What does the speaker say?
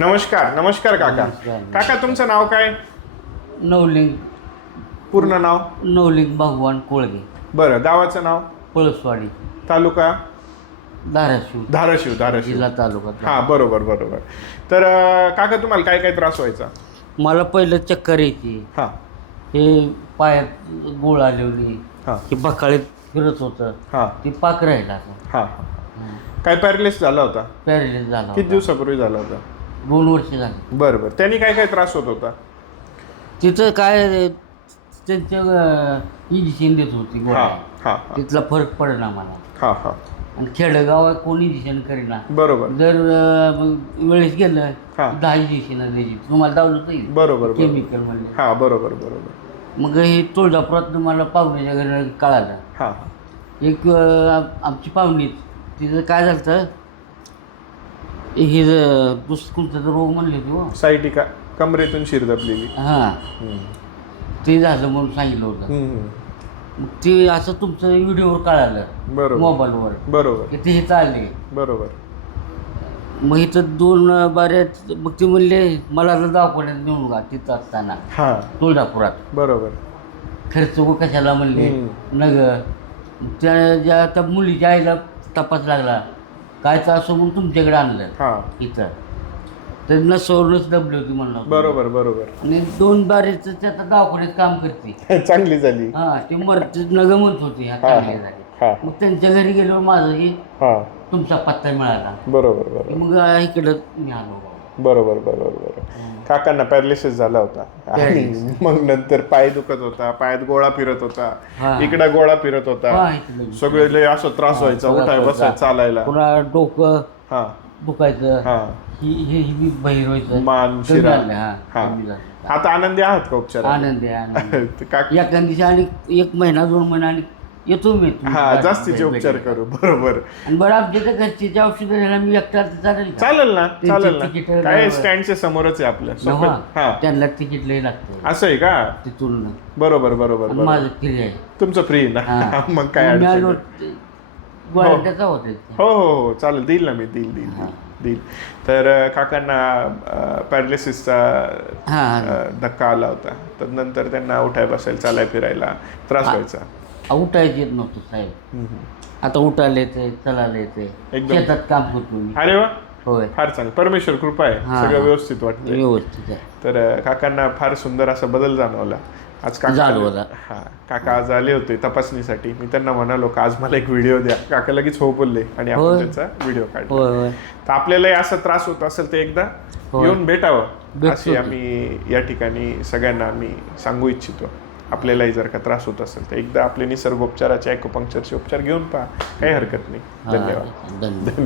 नमस्कार नमस्कार काका. नमस्कार. काका तुमचं नाव काय? नवलिंग पूर्ण नाव? नवलिंग भगवान कोळगे, बरं. गावाचं नाव? पळसवाडी, तालुका? धाराशिव, धाराशिव. धाराशिव जिल्हा तालुका. हां, बरोबर बरोबर. तर काका तुम्हाला काय काय त्रास व्हायचा? मला पहिलं चक्कर यायची, हां हे पायात गोळ आलेली, हां हे बकाळीत फिरत होतं, हां ते पाक राहिला आता. हां. काय पॅरालिसिस झाला होता? पॅरेलिस झाला किती होता. दिवसापूर्वी झाला होता? 2 वर्ष झाली. बरं बरं. त्यांनी काय काय त्रास होत होता? तिथं काय त्यांचं इंजेक्शन देत होती हां गोळ्या, हां तिथला फरक पडला मला. हां हां. आणि खेडेगावात कोण इंजेक्शन करेना. बरोबर जर वेळेस गेलं हां. 10 इंजेक्शन द्यायची, तुम्हाला दावलं तर येईल बरोबर बरोबर. केमिकल म्हणले. हां, बरोबर बरोबर. मग हे तुळजापुरात मला पाहुण्याच्या घरी कळालं. हां एक आमची पाहुणी, तिचं काय झालं तर हे कोणतं तर रोग म्हणले होते. सायटिका, कमरेतून शिर दबलेली. हां, ते झालं म्हणून सांगितलं होतं. मग ते असं तुमचं व्हिडिओवर कळालं, बरोबर मोबाईलवर, बरोबर की ते हे चालले. बरोबर. मग इथं 2 बऱ्याच, मग ते म्हणले मला तर दवाखान्यात नेऊन गा तिथं असताना हां, तुळजापुरात. बरोबर. खर्च व कशाला म्हणले नग. त्या मुलीच्या आईला तपास लागला, काय तर असं म्हणून तुमच्याकडे आणलं हां, इथं. तर नसवरूनच दबली होती म्हणलं. बरोबर बरोबर. आणि 2 बारेचं ते आता दवाखान्यात काम करते. चांगली झाली. हां, ते मरते नग म्हणत होती, ह्या चांगले झाले. हां मग त्यांच्या घरी गेल्यावर माझं हे हां, तुमचा पत्ता मिळाला. बरोबर बरोबर मग इकडं मी आलो. बरोबर बरोबर बरोबर. काकांना पॅरालिसिस झाला होता आणि मग नंतर पाय दुखत होता, पायात गोळा फिरत होता, हां. इकडं गोळा फिरत होता, हां, इकडं. सगळे लय असं त्रास व्हायचा, उठाय बसाय चालायला. पुन्हा डोकं हां दुखायचं, हां, ही बहिर व्हायचं. मान कमी शिरा. झालं, हां, हां. कमी झालं. आता आनंदी आहात का उपचार? आनंद आहे, आनंद आहे. काका एका दिवशी आणि 1 महिना 2 महिना आणि येतो मी. हा, जास्तीचे उपचार करू. बरोबर. आणि बरं, आमच्या तर घरचे औषधं घ्यायला मी एकटा तर चालेल का? चालेल ना, चालेल तिकीट ना. काय स्टँडच्या समोरच आहे आपल्या नव्हा, सोबत. हां, त्यांना तिकीट लई लागतं असं आहे का? तिथून. बरोबर बरोबर आणि बरोबर. माझं फ्री आहे. तुमचं फ्री ना. हां. मग काय मी अडचण आलो, नाही. गोळ्याचा होते. हो हो हो, चालेल, देईल ना मी, देईल देईल देईल देईल. तर काकांना पॅरालिसिसचा हां, धक्का आला होता, तर नंतर त्यांना उठाय बसायला, चालाय फिरायला त्रास व्हायचा. उठायचं येत नव्हतं साहेब. आता उठायला येते, चलायला येते, एकदम. शेतात काम करतो मी. अरे वा, होय, फार चांगलं. परमेश्वर कृपा आहे, हां. सगळं व्यवस्थित वाटतं. व्यवस्थित आहे. तर काकांना फार सुंदर असा बदल जाणवला. आज काका जाणवला. हां, काका आज आले होते तपासणीसाठी. मी त्यांना म्हणालो का आज मला एक व्हिडिओ द्या. काका लगेच हो बोलले आणि आपण होय. त्यांचा व्हिडिओ काढला. होय होय. तर आपल्यालाही असा त्रास होत असेल तर एकदा होय. येऊन भेटावं, भेटतो अशी की. आम्ही या ठिकाणी सगळ्यांना आम्ही सांगू इच्छितो. आपल्यालाही जर का त्रास होत असेल तर एकदा आपले निसर्गोपचाराचे ॲक्युपंक्चरचे उपचार घेऊन पहा, काही हरकत नाही. हां, धन्यवाद. धन्यवाद.